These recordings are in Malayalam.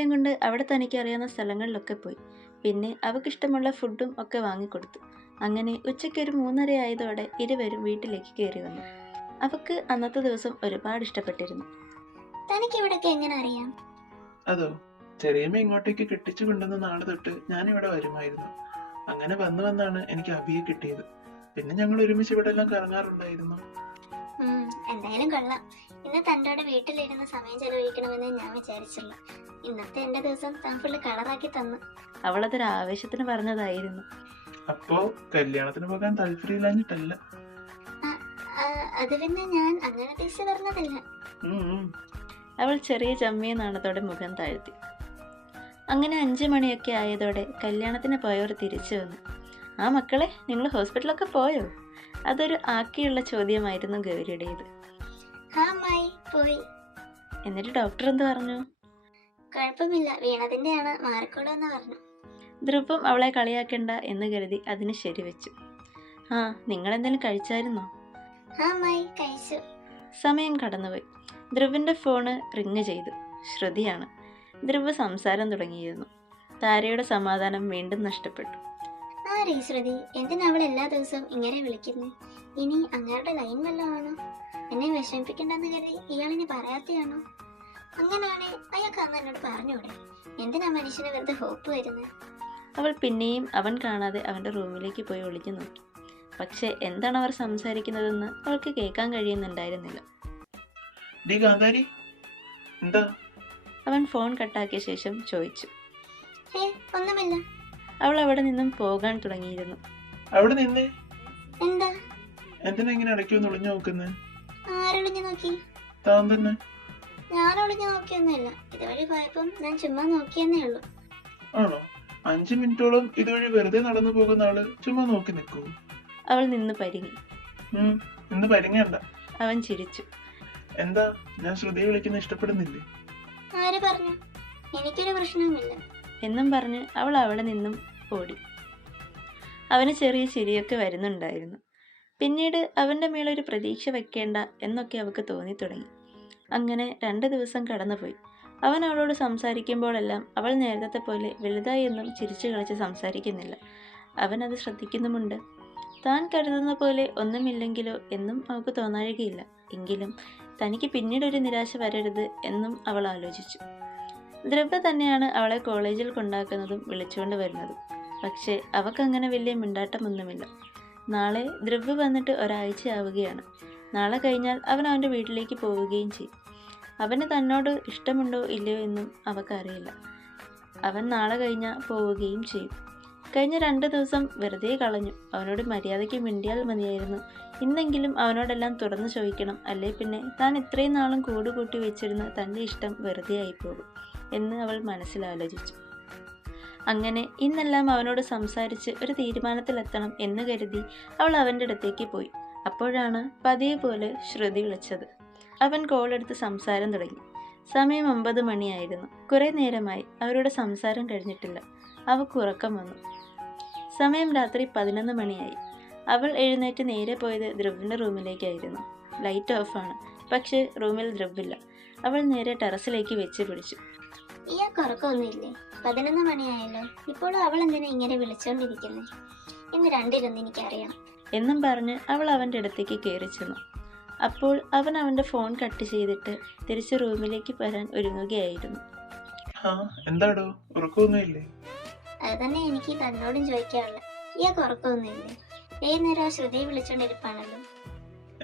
അവളെയും കൊണ്ട് അവിടെ തനിക്ക് അറിയാവുന്ന സ്ഥലങ്ങളിലൊക്കെ പോയി. പിന്നെ അവൾക്കിഷ്ടമുള്ള ഫുഡും ഒക്കെ വാങ്ങിക്കൊടുത്തു. അങ്ങനെ ഉച്ചയ്ക്ക് ഒരു 3:30 ആയതോടെ ഇരുവരും വീട്ടിലേക്ക് കയറി വന്നു. അവൾക്ക് അന്നത്തെ ദിവസം ഒരുപാട് ഇഷ്ടപ്പെട്ടിരുന്നു. തനിക്ക് ഇവിടൊക്കെ എങ്ങനെ അറിയാം? അതോ, ചെറിയമ്മ ഇങ്ങോട്ടേക്ക് കെട്ടിച്ചു കൊണ്ടുവന്ന നാള് തൊട്ട് ഞാൻ ഇവിടെ വരുമായിരുന്നു. അങ്ങനെ വന്നാണ് എനിക്ക് അഭിയെ കിട്ടിയത്. പിന്നെ ഞങ്ങൾ ഒരുമിച്ച് ഇവിടെ എല്ലാം കറങ്ങാറുണ്ടായിരുന്നു. എന്തായാലും കൊള്ളാം. ഇന്ന് തൻ്റെ വീട്ടിലിരുന്ന് സമയം ചെലവഴിക്കണമെന്ന് ഞാൻ വിചാരിച്ചുള്ളൂ. ഇന്നത്തെ എന്റെ ദിവസം താൻ ഫുള്ള് കളറാക്കി തന്നു. അവളതൊരു ആവേശത്തിന് പറഞ്ഞതായിരുന്നു. അപ്പോ കല്യാണത്തിന് പോകാൻ താല്പര്യമില്ലാഞ്ഞിട്ടല്ല. അത് പിന്നെ ഞാൻ അങ്ങനെ തിരിച്ചു പറഞ്ഞതല്ല. അവൾ ചെറിയ ചമ്മിയ നാണത്തോടെ മുഖം താഴ്ത്തി. അങ്ങനെ 5 മണിയൊക്കെ ആയതോടെ കല്യാണത്തിന് പോയവർ തിരിച്ചു വന്നു. ആ മക്കളെ, നിങ്ങൾ ഹോസ്പിറ്റലൊക്കെ പോയോ? അതൊരു ആക്കിയുള്ള ചോദ്യമായിരുന്നു ഗൗരിയുടേത്. പോയി. എന്നിട്ട് ഡോക്ടർ എന്ത് പറഞ്ഞു? കുഴപ്പമില്ല, വീണതിന്റെയാണ്, മാറിക്കോളൂ എന്ന് പറഞ്ഞു. ധ്രുവം അവളെ കളിയാക്കണ്ട എന്ന് കരുതി അതിന് ശരിവെച്ചു. നിങ്ങൾ എന്തെങ്കിലും കഴിച്ചായിരുന്നോ? കഴിച്ചു. സമയം കടന്നുപോയി. ധ്രുവിൻ്റെ ഫോണ് റിങ് ചെയ്തു. ശ്രുതിയാണ്. ധ്രുവ് സംസാരം തുടങ്ങിയിരുന്നു. താരയുടെ സമാധാനം വീണ്ടും നഷ്ടപ്പെട്ടു. ശ്രുതി, എന്തിനാ അവൾ എല്ലാ ദിവസവും ഇങ്ങനെ വിളിക്കുന്നത്? ഇനി അങ്ങയുടെ ലൈൻ വല്ലതും ആണോ? എന്നെ വിഷമിപ്പിക്കണ്ടെന്ന് കരുതി ഇയാളിനി പറയാത്തയാണോ? അങ്ങനാണെ അയാൾക്ക് അന്ന് എന്നോട് പറഞ്ഞൂടെ? എന്തിനാ മനുഷ്യന് വെറുതെ ഹോപ്പ് വരുന്നത്? അവൾ പിന്നെയും അവൻ കാണാതെ അവൻ്റെ റൂമിലേക്ക് പോയി ഒളിഞ്ഞു നോക്കി. പക്ഷെ എന്താണ് അവർ സംസാരിക്കുന്നതെന്ന് അവൾക്ക് കേൾക്കാൻ കഴിയുന്നുണ്ടായിരുന്നില്ല. അവൻ ഫോൺ കട്ടാക്കിയ ശേഷം ചോദിച്ചു. ഒന്നുമില്ല. അവൾ അവിടെ നിന്നും പോകാൻ തുടങ്ങിയിരുന്നു. അവിടെ നിന്നേ. എന്താ? എന്തിനാ ഇങ്ങനെ ഇടയ്ക്കൊന്ന് ഒളിഞ്ഞു നോക്കുന്നത്? ആരൊളിഞ്ഞു നോക്കി? താൻ തന്നെ. ഞാൻ ഒളിഞ്ഞു നോക്കിയൊന്നുമില്ല. ഇതുവഴി പോയപ്പം ഞാൻ ചുമ്മാ നോക്കിയെന്നേ ഉള്ളൂ. ആണോ? 5 മിനിറ്റോളം ഇതുവഴി വെറുതെ നടന്നു പോകുന്ന ആള് ചുമ്മാ നോക്കി നിൽക്കൂ? അവൾ നിന്ന് പരിങ്ങി. ഇന്ന് പരിങ്ങണ്ട. അവൻ ചിരിച്ചു. എന്താ, ഞാൻ ശ്രുതിയെ വിളിക്കുന്ന ഇഷ്ടപ്പെടുന്നില്ലേ? ആര് പറഞ്ഞു? എനിക്കൊരു പ്രശ്നവുമില്ല എന്നും പറഞ്ഞ് അവൾ അവിടെ നിന്നും ഓടി. അവന് ചെറിയ ചിരിയൊക്കെ വരുന്നുണ്ടായിരുന്നു. പിന്നീട് അവൻ്റെ മേലൊരു പ്രതീക്ഷ വെക്കേണ്ട എന്നൊക്കെ അവൾക്ക് തോന്നി തുടങ്ങി. അങ്ങനെ 2 ദിവസം കടന്നുപോയി. അവൻ അവളോട് സംസാരിക്കുമ്പോഴെല്ലാം അവൾ നേരത്തെ പോലെ വലുതായി എന്നും ചിരിച്ചു കളിച്ച് സംസാരിക്കുന്നില്ല. അവനത് ശ്രദ്ധിക്കുന്നുമുണ്ട്. താൻ കരുതുന്ന പോലെ ഒന്നുമില്ലെങ്കിലോ എന്നും അവൾക്ക് തോന്നാഴുകയില്ല. എങ്കിലും തനിക്ക് പിന്നീടൊരു നിരാശ വരരുത് എന്നും അവൾ ആലോചിച്ചു. ദ്രവ്യ തന്നെയാണ് അവളെ കോളേജിൽ കൊണ്ടാക്കുന്നതും വിളിച്ചുകൊണ്ട് വരുന്നതും. പക്ഷേ അവൾക്കങ്ങനെ വലിയ മിണ്ടാട്ടമൊന്നുമില്ല. നാളെ ദ്രവ്യ വന്നിട്ട് ഒരാഴ്ചയാവുകയാണ്. നാളെ കഴിഞ്ഞാൽ അവൻ അവൻ്റെ വീട്ടിലേക്ക് പോവുകയും ചെയ്യും. അവന് തന്നോട് ഇഷ്ടമുണ്ടോ ഇല്ലയോ എന്നും അവൾക്കറിയില്ല. അവൻ നാളെ കഴിഞ്ഞാൽ പോവുകയും ചെയ്യും. കഴിഞ്ഞ 2 ദിവസം വെറുതെ കളഞ്ഞു. അവനോട് മര്യാദയ്ക്ക് മിണ്ടിയാൽ മതിയായിരുന്നു. ഇന്നെങ്കിലും അവനോടെല്ലാം തുറന്നു ചോദിക്കണം. അല്ലേ പിന്നെ താൻ ഇത്രയും നാളും കൂടുകൂട്ടി വെച്ചിരുന്ന തൻ്റെ ഇഷ്ടം വെറുതെ ആയിപ്പോകും എന്ന് അവൾ മനസ്സിലാലോചിച്ചു. അങ്ങനെ ഇന്നെല്ലാം അവനോട് സംസാരിച്ച് ഒരു തീരുമാനത്തിലെത്തണം എന്ന് കരുതി അവൾ അവൻ്റെ അടുത്തേക്ക് പോയി. അപ്പോഴാണ് പതിവ് പോലെ ശ്രുതി വിളിച്ചത്. അവൻ കോളെടുത്ത് സംസാരം തുടങ്ങി. സമയം 9 മണിയായിരുന്നു. കുറേ നേരമായി അവരുടെ സംസാരം കഴിഞ്ഞിട്ടില്ല. അവൾക്ക് ഉറക്കം വന്നു. സമയം രാത്രി 11 മണിയായി. അവൾ എഴുന്നേറ്റ് നേരെ പോയത് ധ്രുവിൻ്റെ റൂമിലേക്കായിരുന്നു. ലൈറ്റ് ഓഫാണ്. പക്ഷേ റൂമിൽ ധ്രുവില്ല. അവൾ നേരെ ടെറസിലേക്ക് വെച്ച് പിടിച്ചു. ഇയാൾക്ക് ഉറക്കമൊന്നുമില്ലേ? 11 മണിയായല്ലോ. ഇപ്പോഴും അവൾ എന്തിനാ ഇങ്ങനെ വിളിച്ചോണ്ടിരിക്കുന്നത്? ഇന്ന് 2 എനിക്കറിയാം എന്നും പറഞ്ഞ് അവൾ അവൻ്റെ അടുത്തേക്ക് കയറി ചെന്നു. അപ്പോൾ അവൻ അവൻ്റെ ഫോൺ കട്ട് ചെയ്തിട്ട് തിരിച്ച് റൂമിലേക്ക് വരാൻ ഒരുങ്ങുകയായിരുന്നു. എന്താടോ, ഉറക്കമൊന്നുമില്ലേ? അത് തന്നെ എനിക്ക് തന്നോടും ചോദിക്കാറുള്ളത്. ഇയാൾക്ക് ഉറക്കമൊന്നുമില്ലേ? ഏത് നേരം ശ്രുതിയെ വിളിച്ചോണ്ടിരിപ്പാണല്ലോ.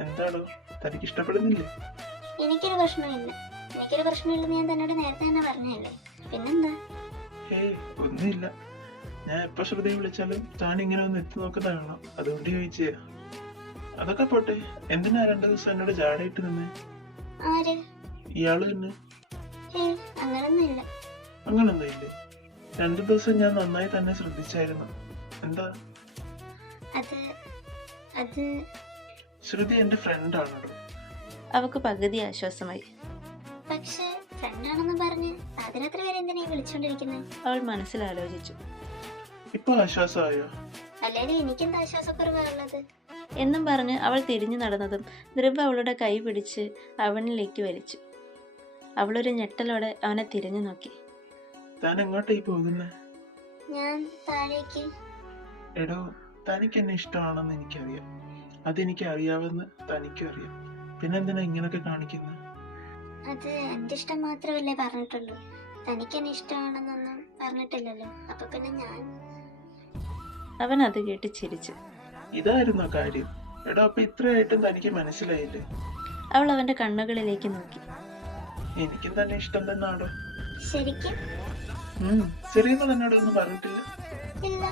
എന്താടോ, തനിക്ക് ഇഷ്ടപ്പെടുന്നില്ലേ? എനിക്കൊരു പ്രശ്നമില്ല. എനിക്കൊരു പ്രശ്നമില്ലെന്ന് ഞാൻ തന്നോട് നേരത്തെ തന്നെ പറഞ്ഞല്ലേ. പിന്നെന്താ? ഒന്നുമില്ല. ഞാൻ എപ്പോ ശ്രുതിയെ വിളിച്ചാലും താൻ ഇങ്ങനെ ഒന്ന് എത്തി നോക്കുന്ന കാണാം. അതുകൊണ്ട് ചോദിച്ചേ. അതൊക്കെ പോട്ടെ, എന്തിനാ 2 ദിവസം എന്നോട് ജാടയിട്ട് നിന്നേ? ആര്? ഇയാള് തന്നെ. അങ്ങനൊന്നുമില്ല. അങ്ങനൊന്നുമില്ലേ? 2 ദിവസം ഞാൻ നന്നായി തന്നെ ശ്രദ്ധിച്ചായിരുന്നു. എന്താ? അത് ശ്രുതി എന്റെ ഫ്രണ്ട് ആണോ? അവൾക്ക് പകുതി ആശ്വാസമായി. പക്ഷേ ഫ്രണ്ടാണെന്ന് പറഞ്ഞ് പാതിരാത്രി വരെ എന്തിനാ വിളിച്ചോണ്ടിരിക്കുന്നത്? അവൾ മനസ്സിലാലോചിച്ചു. ഇപ്പൊ ആശ്വാസമായോ? അല്ലെങ്കിൽ എനിക്കെന്താ ആശ്വാസക്കുറവുള്ളത് എന്നും പറഞ്ഞ് അവൾ തിരിഞ്ഞു നടന്നതും ധ്രുവ് അവളുടെ കൈ പിടിച്ച് അവനിലേക്ക് വലിച്ചു. അവളൊരു ഞെട്ടലോടെ അവനെ തിരിഞ്ഞു നോക്കി. താൻ എങ്ങോട്ടായി പോകുന്നേ? ഞാൻ താഴേക്ക്. എടോ, തനിക്ക് എന്നെ ഇഷ്ടമാണെന്ന് എനിക്കറിയാം. അതെനിക്ക് അറിയാമെന്ന് തനിക്കും അറിയാം. പിന്നെന്തിനാ ഇങ്ങനൊക്കെ കാണിക്കുന്നത്? അത് എന്റെ ഇഷ്ടം മാത്രമല്ലേ പറഞ്ഞിട്ടുള്ളൂ. തനിക്ക് എന്നെ ഇഷ്ടമാണെന്നൊന്നും പറഞ്ഞിട്ടില്ലല്ലോ. അപ്പൊ പിന്നെ ഞാൻ അവൻ അത് കേട്ട് ചിരിച്ചു. ഇതായിരുന്നോ കാര്യം? എടോ, അപ്പൊ ഇത്രയായിട്ടും തനിക്ക് മനസ്സിലായില്ലേ? അവൾ അവന്റെ കണ്ണുകളിലേക്ക് നോക്കി. എനിക്കും തന്നെ ഇഷ്ടം തന്നെയാണോ? ശരിക്കും ചെറിയമ്മ തന്നോടൊന്നും പറഞ്ഞിട്ടില്ല? ഇല്ല.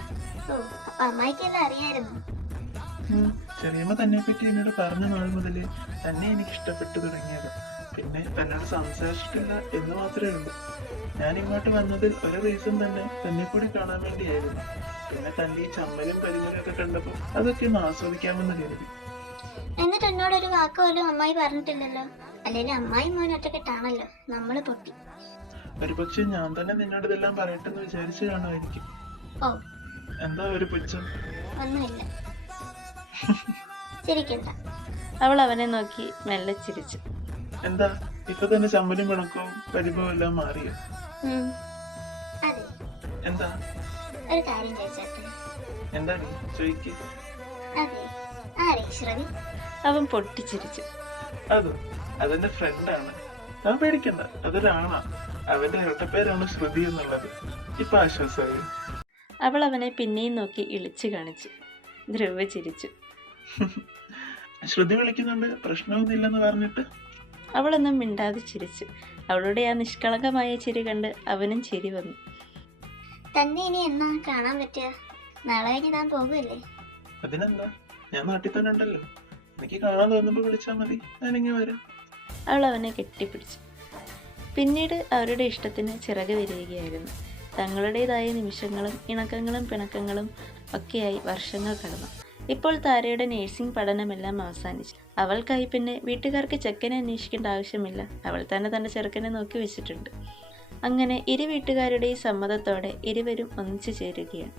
ഓ, അപ്പൊ അമ്മായിക്കെല്ലാം അറിയായിരുന്നു. ചെറിയമ്മ തന്നെ പറ്റി എന്നോട് പറഞ്ഞ നാൾ മുതലേ തന്നെ എനിക്ക് ഇഷ്ടപ്പെട്ടു തുടങ്ങിയത്. പിന്നെ തന്നോട് സംസാരിച്ചിട്ടില്ല എന്ന് മാത്രമേ ഉള്ളൂ. ഞാൻ ഇങ്ങോട്ട് വന്നതിൽ ഒരു റീസൺ തന്നെ തന്നെ കൂടി കാണാൻ വേണ്ടിയായിരുന്നു. പിന്നെ തന്റെ ഈ ചമ്മലും കരിമലും ഒക്കെ കണ്ടപ്പോ അതൊക്കെ ഒന്ന് ആസ്വദിക്കാമെന്ന് കരുതി. എന്നിട്ട് എന്നോടൊരു വാക്ക് പോലും അമ്മായി പറഞ്ഞിട്ടില്ലല്ലോ. അല്ലെങ്കിൽ അമ്മായി മോൻ ഒറ്റക്കെട്ടാണല്ലോ. നമ്മള് പൊട്ടി. ഒരുപക്ഷെ ഞാൻ തന്നെ നിന്നോട് ഇതെല്ലാം പറയട്ടെന്ന് വിചാരിച്ചു കാണുമായിരിക്കും. ഓ, എന്താ ഒരു പുച്ഛം? ഒന്നുമില്ല. ചിരിക്കണ്ട. അവൾ അവനെ നോക്കി മെല്ലെ ചിരിച്ചു. എന്താ ഇപ്പൊ തന്നെ ചമ്മലും പിണക്കവും പരിഭവം എല്ലാം മാറിയോ? അതെ. എന്താ? ഒരു കാര്യം ചോദിച്ചോട്ടെ? എന്താ നീ ചോദിക്ക്. അതെ, ആരെ ശ്രുതി? അവൻ പൊട്ടിച്ചിരിച്ചു. അതെന്റെ ഫ്രണ്ടാണ്. ഞാൻ പേടിക്കണ്ട, അതൊരാണാ. അവന്റെ ഇരട്ടപ്പേരാണ് ശ്രുതി എന്നുള്ളത്. ഇപ്പൊ ആശ്വാസമായി. അവൾ അവനെ പിന്നെയും നോക്കി ഇളിച്ചു കാണിച്ചു. ധ്രുവ് ചിരിച്ചു. ശ്രുതി വിളിക്കുന്നുണ്ട്, പ്രശ്നമൊന്നുമില്ലെന്ന് പറഞ്ഞിട്ട്. അവളൊന്നും മിണ്ടാതെ ചിരിച്ചു. അവളുടെ ആ നിഷ്കളങ്കമായ ചിരി കണ്ട് അവനും ചിരി വന്നു. തന്നെ ഇനി എന്നാ കാണാൻ പറ്റുക? നാളെ കഴിഞ്ഞ് താൻ പോകുമല്ലേ? അതിനെന്താ, ഞാൻ നാട്ടിൽ തന്നെ ഉണ്ടല്ലോ. എനിക്ക് കാണാൻ തോന്നുമ്പോ വിളിച്ചാൽ മതി, ഞാനിങ്ങനെ വരാം. അവൾ അവനെ കെട്ടിപ്പിടിച്ചു. പിന്നീട് അവരുടെ ഇഷ്ടത്തിന് ചിറക് വിരിയുകയായിരുന്നു. തങ്ങളുടേതായ നിമിഷങ്ങളും ഇണക്കങ്ങളും പിണക്കങ്ങളും ഒക്കെയായി വർഷങ്ങൾ കടന്നു. ഇപ്പോൾ താരയുടെ നേഴ്സിംഗ് പഠനമെല്ലാം അവസാനിച്ചു. അവൾക്കായി പിന്നെ വീട്ടുകാർക്ക് ചെക്കനെ അന്വേഷിക്കേണ്ട ആവശ്യമില്ല. അവൾ തന്നെ തൻ്റെ ചെറുക്കനെ നോക്കി വെച്ചിട്ടുണ്ട്. അങ്ങനെ ഇരു വീട്ടുകാരുടെയും സമ്മതത്തോടെ ഇരുവരും ഒന്നിച്ചു ചേരുകയാണ്.